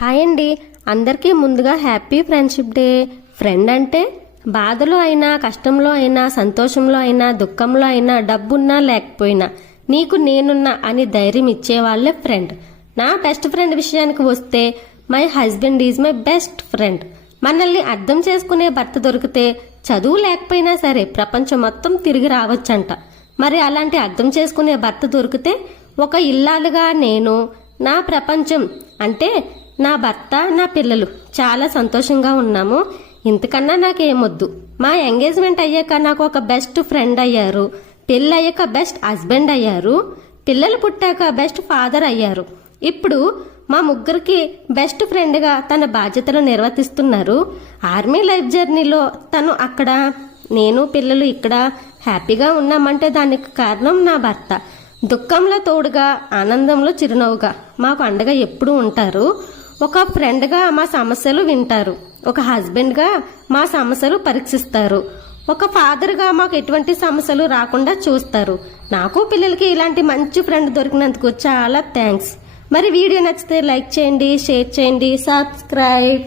Hi అండి, అందరికీ ముందుగా హ్యాపీ ఫ్రెండ్షిప్ డే. ఫ్రెండ్ అంటే బాధలో అయినా, కష్టంలో అయినా, సంతోషంలో అయినా, దుఃఖంలో అయినా, డబ్బున్నా లేకపోయినా నీకు నేనున్నా అని ధైర్యం ఇచ్చేవాళ్లే ఫ్రెండ్. నా బెస్ట్ ఫ్రెండ్ విషయానికి వస్తే my husband is my best friend. మనల్ని అర్థం చేసుకునే భర్త దొరికితే చదువు లేకపోయినా సరే ప్రపంచం మొత్తం తిరిగి రావచ్చంట. మరి అలాంటి అర్థం చేసుకునే భర్త దొరికితే ఒక ఇల్లాలుగా నేను, నా ప్రపంచం అంటే నా భర్త, నా పిల్లలు చాలా సంతోషంగా ఉన్నాము. ఇంతకన్నా నాకేమొద్దు. మా ఎంగేజ్మెంట్ అయ్యాక నాకు ఒక బెస్ట్ ఫ్రెండ్ అయ్యారు, పెళ్ళి అయ్యాక బెస్ట్ హస్బెండ్ అయ్యారు, పిల్లలు పుట్టాక బెస్ట్ ఫాదర్ అయ్యారు. ఇప్పుడు మా ముగ్గురికి బెస్ట్ ఫ్రెండ్గా తన బాధ్యతలు నిర్వర్తిస్తున్నారు. ఆర్మీ లైఫ్ జర్నీలో తను అక్కడ, నేను పిల్లలు ఇక్కడ హ్యాపీగా ఉన్నామంటే దానికి కారణం నా భర్త. దుఃఖంలో తోడుగా, ఆనందంలో చిరునవ్వుగా మాకు అండగా ఎప్పుడూ ఉంటారు. ఒక ఫ్రెండ్గా మా సమస్యలు వింటారు, ఒక హస్బెండ్గా మా సమస్యలు పరీక్షిస్తారు, ఒక ఫాదర్గా మాకు ఎటువంటి సమస్యలు రాకుండా చూస్తారు. నాకు పిల్లలకి ఇలాంటి మంచి ఫ్రెండ్ దొరికినందుకు చాలా థ్యాంక్స్. మరి వీడియో నచ్చితే లైక్ చేయండి, షేర్ చేయండి, సబ్స్క్రైబ్.